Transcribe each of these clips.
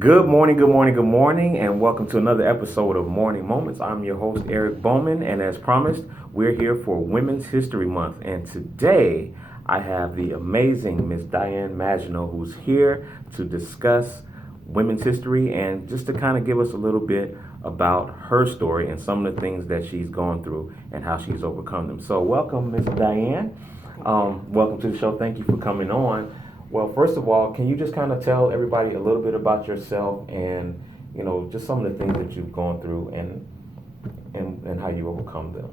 Good morning, good morning, good morning, and welcome to another episode of Morning Moments. I'm your host, Eric Bowman, and as promised, we're here for Women's History Month. And today, I have the amazing Miss Diane Maginot, who's here to discuss women's history and just to kind of give us a little bit about her story and some of the things that she's gone through and how she's overcome them. So, welcome, Miss Diane. Welcome to the show. Thank you for coming on. Well, first of all, can you just kind of tell everybody a little bit about yourself and, just some of the things that you've gone through and how you overcome them?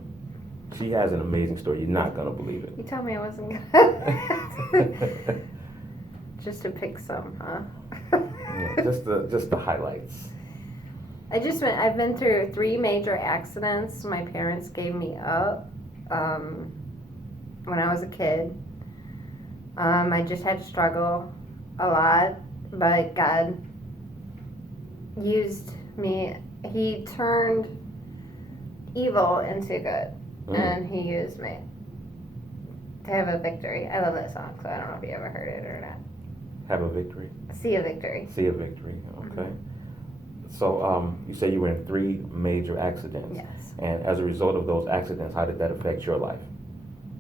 She has an amazing story. You're not going to believe it. You told me I wasn't gonna. Just to pick some, huh? Yeah, just the highlights. I've been through 3 major accidents. My parents gave me up when I was a kid. I just had to struggle a lot, but God used me. He turned evil into good, and He used me to have a victory. I love that song, so I don't know if you ever heard it or not. Have a victory? See a victory. See a victory, okay. So you say you were in 3 major accidents. Yes. And as a result of those accidents, how did that affect your life?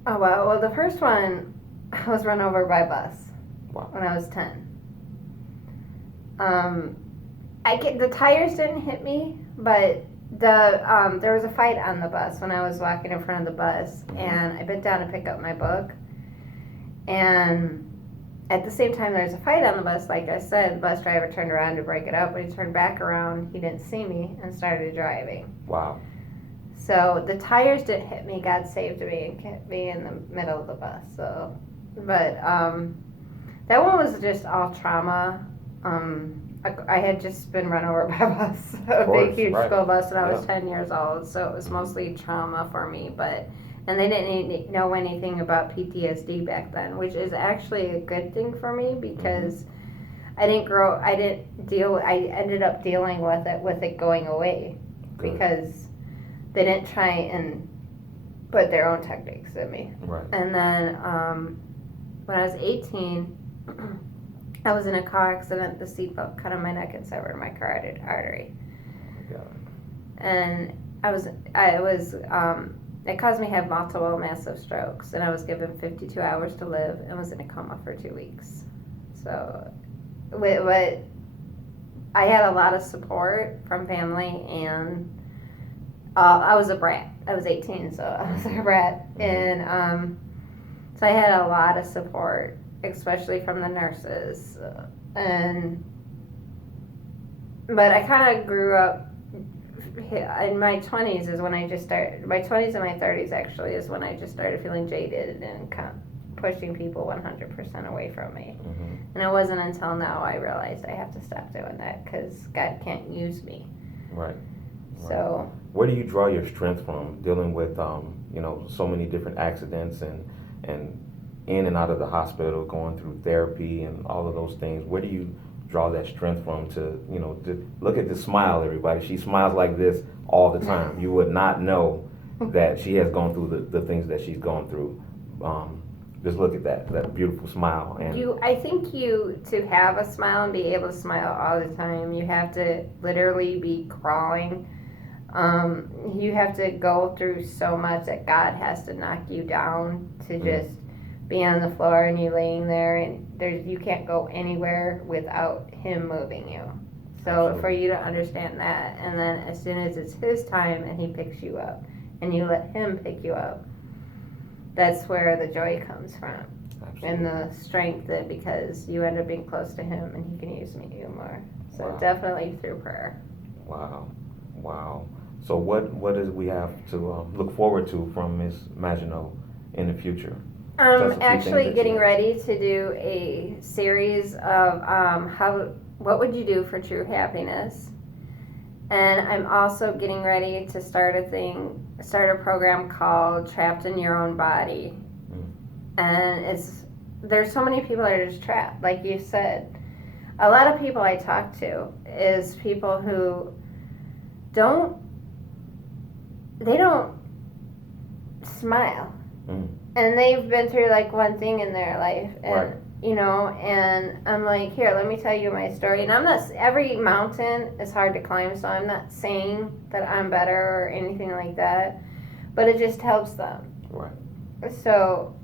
Oh, well, the first one, I was run over by a bus. Wow. When I was 10. The tires didn't hit me, but there was a fight on the bus when I was walking in front of the bus, and I bent down to pick up my book, and at the same time there was a fight on the bus. Like I said, the bus driver turned around to break it up. When he turned back around, he didn't see me and started driving. Wow. So the tires didn't hit me. God saved me and kept me in the middle of the bus. So, but that one was just all trauma. I had just been run over by a bus, big, huge school bus, when I was 10 years old. So it was mostly trauma for me. And they didn't know anything about PTSD back then, which is actually a good thing for me because I ended up dealing with it going away. Good. Because they didn't try and put their own techniques in me. Right. And then when I was 18, I was in a car accident. The seatbelt cut on my neck and severed my carotid artery. Oh my God. And it caused me to have multiple massive strokes, and I was given 52 hours to live and was in a coma for 2 weeks. So, I had a lot of support from family, and I was a brat. I was 18, so I was a brat, and so I had a lot of support, especially from the nurses, but I kind of grew up. In my 20s is when I just started. My 20s and my 30s actually is when I just started feeling jaded and pushing people 100% away from me. And it wasn't until now I realized I have to stop doing that because God can't use me. Right. So where do you draw your strength from dealing with so many different accidents and in and out of the hospital, going through therapy and all of those things? Where do you draw that strength from to look at the smile, everybody? She smiles like this all the time. You would not know that she has gone through the things that she's gone through. Just look at that beautiful smile. And I think to have a smile and be able to smile all the time, you have to literally be crawling. You have to go through so much that God has to knock you down to just be on the floor and you laying there, and you can't go anywhere without Him moving you. So Absolutely. For you to understand that, and then as soon as it's His time and He picks you up and you let Him pick you up, that's where the joy comes from. Absolutely. And the strength, that because you end up being close to Him and He can use you more. So Wow. Definitely through prayer. Wow. So what is we have to look forward to from Ms. Maginot in the future? Actually getting ready to do a series of what would you do for true happiness, and I'm also getting ready to start a program called Trapped in Your Own Body. And there's so many people that are just trapped, like you said. A lot of people I talk to is people who don't smile. And they've been through like one thing in their life, and and I'm like, here, let me tell you my story. And I'm not, every mountain is hard to climb, so I'm not saying that I'm better or anything like that, but it just helps them. Right. So,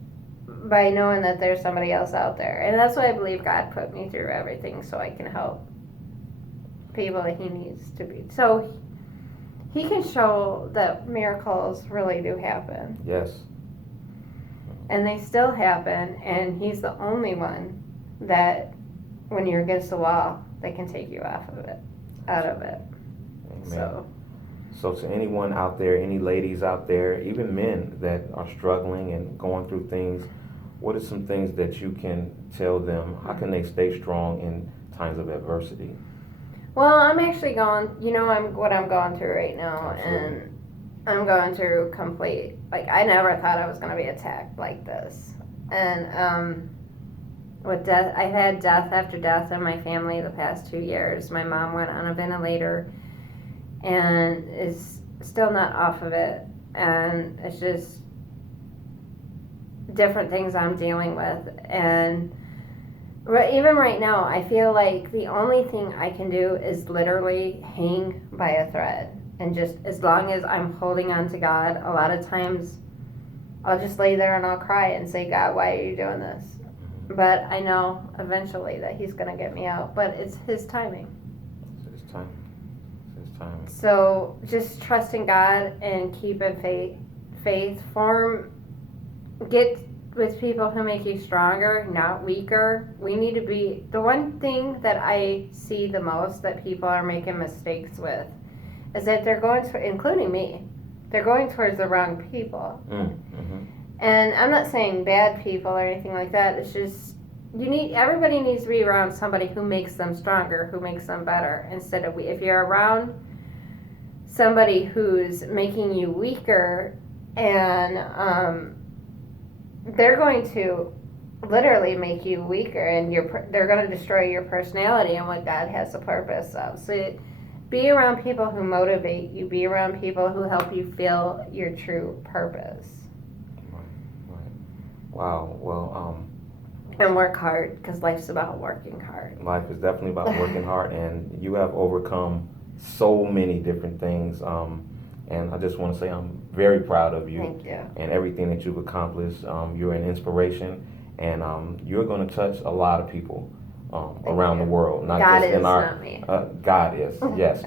by knowing that there's somebody else out there. And that's why I believe God put me through everything, so I can help people that He needs to be. So, He can show that miracles really do happen. Yes. And they still happen, and He's the only one that when you're against the wall, they can take you out of it. Amen. So to anyone out there, any ladies out there, even men that are struggling and going through things, what are some things that you can tell them? How can they stay strong in times of adversity? Well, I'm actually going, what I'm going through right now. Absolutely. And I'm going through complete, I never thought I was going to be attacked like this. And with death, I've had death after death in my family the past 2 years. My mom went on a ventilator and is still not off of it. And it's just different things I'm dealing with. And even right now, I feel like the only thing I can do is literally hang by a thread. And just as long as I'm holding on to God, a lot of times I'll just lay there and I'll cry and say, God, why are you doing this? But I know eventually that He's going to get me out. But it's His timing. It's His time. It's His time. So just trusting God and keeping faith. Get with people who make you stronger, not weaker. We need to be, the one thing that I see the most that people are making mistakes with is that they're going to, including me, they're going towards the wrong people. Mm-hmm. And I'm not saying bad people or anything like that. It's just, everybody needs to be around somebody who makes them stronger, who makes them better, instead of, if you're around somebody who's making you weaker, and they're going to literally make you weaker, and they're going to destroy your personality and what God has a purpose of. So be around people who motivate you. Be around people who help you feel your true purpose. Right. Wow. Well, and work hard, because life's about working hard. Life is definitely about working hard, and you have overcome so many different things. And I just want to say I'm very proud of you. Thank you. And everything that you've accomplished. You're an inspiration, and you're going to touch a lot of people around the world. Not God just is, in our, not me. God is, yes.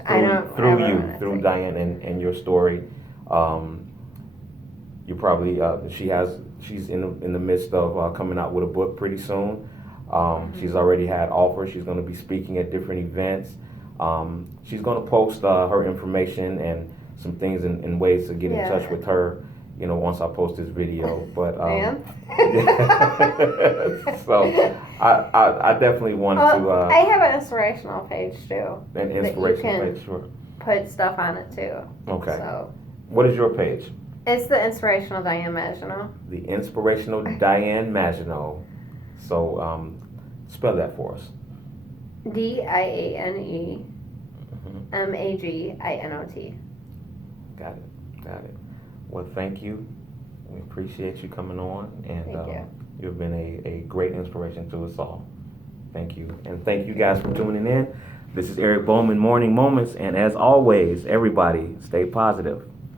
Through Diane and your story. You probably she's in the midst of coming out with a book pretty soon. She's already had offers. She's going to be speaking at different events. She's going to post her information and some things and ways to get in touch with her, once I post this video. But so I definitely wanted to. I have an inspirational page too. An inspirational page, sure. Put stuff on it too. Okay. So, what is your page? It's the Inspirational Diane Maginot. The Inspirational Diane Maginot. So spell that for us. DIANE MAGINOT. Got it. Well, thank you. We appreciate you coming on, and thank you. You've been a great inspiration to us all. Thank you. And thank you guys for tuning in. This is Eric Bowman, Morning Moments, and as always, everybody, stay positive.